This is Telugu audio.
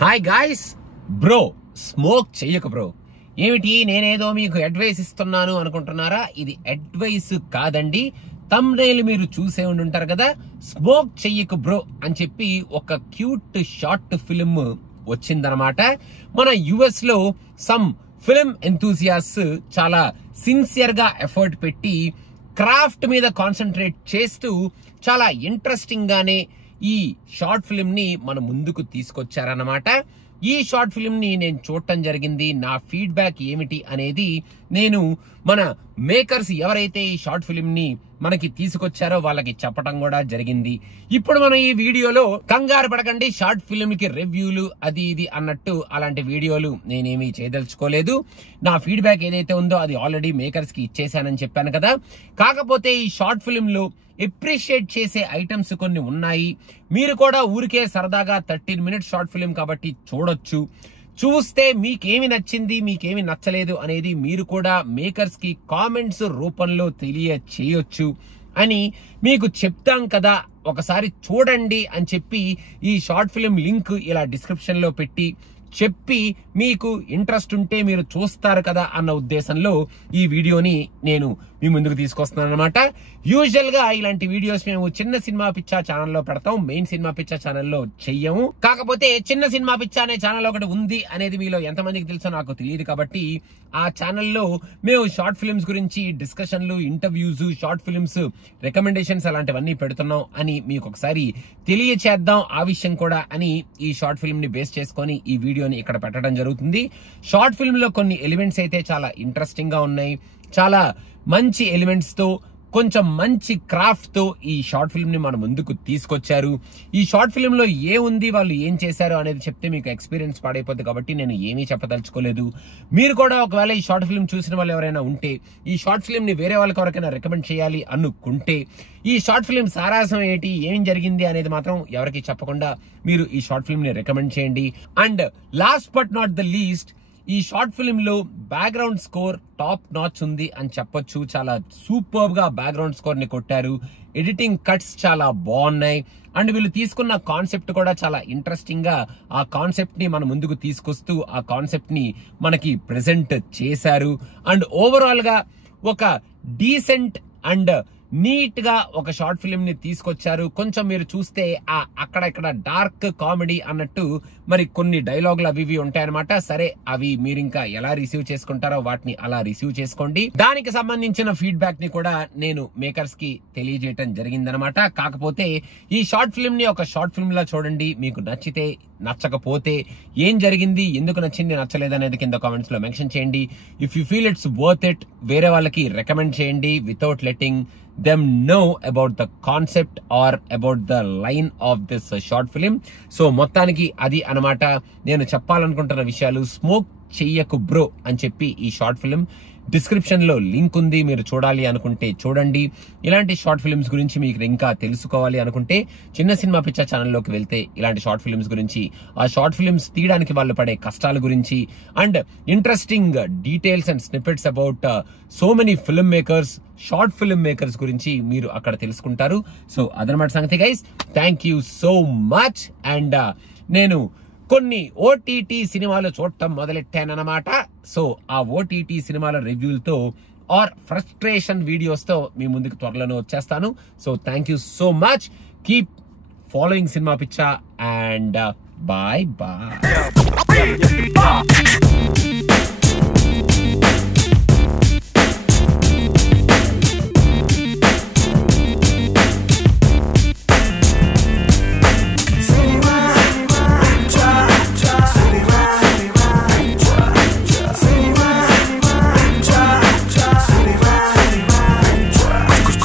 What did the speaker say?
హాయ్ గాయ్స్, బ్రో స్మోక్ చెయ్యకు బ్రో. ఏమిటి నేనేదో మీకు అడ్వైస్ ఇస్తున్నాను అనుకుంటున్నారా? ఇది అడ్వైస్ కాదండి. థంబ్నెయిల్ మీరు చూసే ఉంటారు కదా, స్మోక్ చెయ్యకు బ్రో అని చెప్పి ఒక క్యూట్ షార్ట్ ఫిల్మ్ వచ్చిందనమాట. మన యుఎస్ లో సమ్ ఫిల్మ్ ఎంతూసియాస్ చాలా సిన్సియర్ గా ఎఫర్ట్ పెట్టి క్రాఫ్ట్ మీద కాన్సన్ట్రేట్ చేస్తూ చాలా ఇంట్రెస్టింగ్ గానే ఈ షార్ట్ ఫిల్మ్ ని మన ముందుకు తీసుకొచ్చారన్నమాట. ఈ షార్ట్ ఫిల్మ్ ని నేను చూడటం జరిగింది. నా ఫీడ్బ్యాక్ ఏమిటి అనేది నేను మన మేకర్స్ ఎవరైతే ఈ షార్ట్ ఫిల్మ్ ని మనకి తీసుకొచ్చారో వాళ్ళకి చెప్పడం కూడా జరిగింది. ఇప్పుడు మనం ఈ వీడియోలో కంగారు పడకండి, షార్ట్ ఫిల్మ్ కి రివ్యూలు అది ఇది అన్నట్టు అలాంటి వీడియోలు నేనేమీ చేయదలుచుకోలేదు. నా ఫీడ్బ్యాక్ ఏదైతే ఉందో అది ఆల్రెడీ మేకర్స్ కి ఇచ్చేసానని చెప్పాను కదా. కాకపోతే ఈ షార్ట్ ఫిల్మ్ లో అప్రిషియేట్ చేసే ఐటమ్స్ కొన్ని ఉన్నాయి. మీరు కూడా ఊరికే సరదాగా 13 మినిట్స్ షార్ట్ ఫిల్మ్ కాబట్టి చూడొచ్చు. చూస్తే మీకేమి నచ్చింది, మీకేమి నచ్చలేదు అనేది మీరు కూడా మేకర్స్ కి కామెంట్స్ రూపంలో తెలియచేయొచ్చు అని మీకు చెప్తాం కదా. ఒకసారి చూడండి అని చెప్పి ఈ షార్ట్ ఫిల్మ్ లింక్ ఇలా డిస్క్రిప్షన్ లో పెట్టి చెప్పి మీకు ఇంట్రెస్ట్ ఉంటే మీరు చూస్తారు కదా అన్న ఉద్దేశంలో ఈ వీడియోని నేను మీ ముందుకు తీసుకొస్తున్నాను అనమాట. యూజువల్ గా ఇలాంటి వీడియోస్ మేము చిన్న సినిమా పిచ్చా ఛానల్లో పెడతాం, మెయిన్ సినిమా పిచ్చా ఛానల్లో చెయ్యము. కాకపోతే చిన్న సినిమా పిచ్చా అనే ఛానల్ ఒకటి ఉంది అనేది మీలో ఎంతమందికి తెలుసో నాకు తెలియదు. కాబట్టి ఆ ఛానల్లో మేము షార్ట్ ఫిల్మ్స్ గురించి డిస్కషన్లు, ఇంటర్వ్యూస్, షార్ట్ ఫిల్మ్స్ రికమెండేషన్స్ అలాంటివన్నీ పెడుతున్నాం అని మీకు ఒకసారి తెలియచేద్దాం ఆ విషయం కూడా అని ఈ షార్ట్ ఫిల్మ్ ని బేస్ చేసుకొని ఈ వీడియోని ఇక్కడ పెట్టడం జరుగుతుంది. షార్ట్ ఫిల్మ్ లో కొన్ని ఎలిమెంట్స్ అయితే చాలా ఇంట్రెస్టింగ్ గా ఉన్నాయి. చాలా మంచి ఎలిమెంట్స్ తో, కొంచెం మంచి క్రాఫ్ట్ తో ఈ షార్ట్ ఫిల్మ్ ని మన ముందుకు తీసుకొచ్చారు. ఈ షార్ట్ ఫిల్మ్ లో ఏముంది, వాళ్ళు ఏం చేశారు అనేది చెప్తే మీకు ఎక్స్పీరియన్స్ పాడైపోద్ది కాబట్టి నేను ఏమీ చెప్పదలుచుకోలేదు. మీరు కూడా ఒకవేళ ఈ షార్ట్ ఫిల్మ్ చూసిన వాళ్ళు ఎవరైనా ఉంటే, ఈ షార్ట్ ఫిల్మ్ ని వేరే వాళ్ళకి ఎవరికైనా రికమెండ్ చేయాలి అనుకుంటే, ఈ షార్ట్ ఫిల్మ్ సారాంశం ఏంటి, ఏం జరిగింది అనేది మాత్రం ఎవరికి చెప్పకుండా మీరు ఈ షార్ట్ ఫిల్మ్ ని రికమెండ్ చేయండి. And last but not the least, ఈ షార్ట్ ఫిల్మ్ లో బ్యాక్గ్రౌండ్ స్కోర్ టాప్ నాచ్ ఉంది అని చెప్పొచ్చు. చాలా సూపర్ గా బ్యాక్గ్రౌండ్ స్కోర్ ని కొట్టారు. ఎడిటింగ్ కట్స్ చాలా బాగున్నాయి. అండ్ వీళ్ళు తీసుకున్న కాన్సెప్ట్ కూడా చాలా ఇంట్రెస్టింగ్ గా ఆ కాన్సెప్ట్ ని మన ముందుకు తీసుకొస్తూ ఆ కాన్సెప్ట్ ని మనకి ప్రెజెంట్ చేశారు. అండ్ ఓవరాల్ గా ఒక డీసెంట్ అండ్ నీట్ గా ఒక షార్ట్ ఫిల్మ్ ని తీసుకొచ్చారు. కొంచెం మీరు చూస్తే అక్కడ ఇక్కడ డార్క్ కామెడీ అన్నట్టు మరి కొన్ని డైలాగులు అవి ఉంటాయన్నమాట. సరే, అవి మీరు ఇంకా ఎలా రిసీవ్ చేసుకుంటారో వాటిని అలా రిసీవ్ చేసుకోండి. దానికి సంబంధించిన ఫీడ్బ్యాక్ ని కూడా నేను మేకర్స్ కి తెలియజేయటం జరిగిందనమాట. కాకపోతే ఈ షార్ట్ ఫిల్మ్ ని ఒక షార్ట్ ఫిల్మ్ లా చూడండి. మీకు నచ్చితే, నచ్చకపోతే ఏం జరిగింది, ఎందుకు నచ్చింది, నచ్చలేదు అనేది కింద కామెంట్స్ లో మెన్షన్ చేయండి. If you feel it's worth it, వేరే వాళ్ళకి రికమెండ్ చేయండి without letting them know about the concept or about the line of this short film. So మొత్తానికి అది అన్నమాట నేను చెప్పాలనుకుంటున్న విషయాలు. స్మోక్ చెయ్యకు బ్రో అని చెప్పి ఈ షార్ట్ ఫిల్మ్ డిస్క్రిప్షన్ లో లింక్ ఉంది. మీరు చూడాలి అనుకుంటే చూడండి. ఇలాంటి షార్ట్ ఫిల్మ్స్ గురించి మీకు ఇంకా తెలుసుకోవాలి అనుకుంటే చిన్న సినిమా పిచ్చా ఛానల్లోకి వెళ్తే ఇలాంటి షార్ట్ ఫిల్మ్స్ గురించి, ఆ షార్ట్ ఫిల్మ్స్ తీయడానికి వాళ్ళు పడే కష్టాల గురించి and interesting details and snippets about so many film makers, short film makers గురించి మీరు అక్కడ తెలుసుకుంటారు. సో అదనమాట సంగతి guys. Thank you so much. And నేను కొన్ని ఓటీటీ సినిమాలు చూడటం మొదలెట్టానన్నమాట. సో ఆ ఓటీటీ సినిమాల రివ్యూలతో ఆర్ ఫ్రస్ట్రేషన్ వీడియోస్ తో మీ ముందుకు త్వరలోనే వచ్చేస్తాను. So thank you so much. Keep following cinema పిచ్చా అండ్ బాయ్ బాయ్.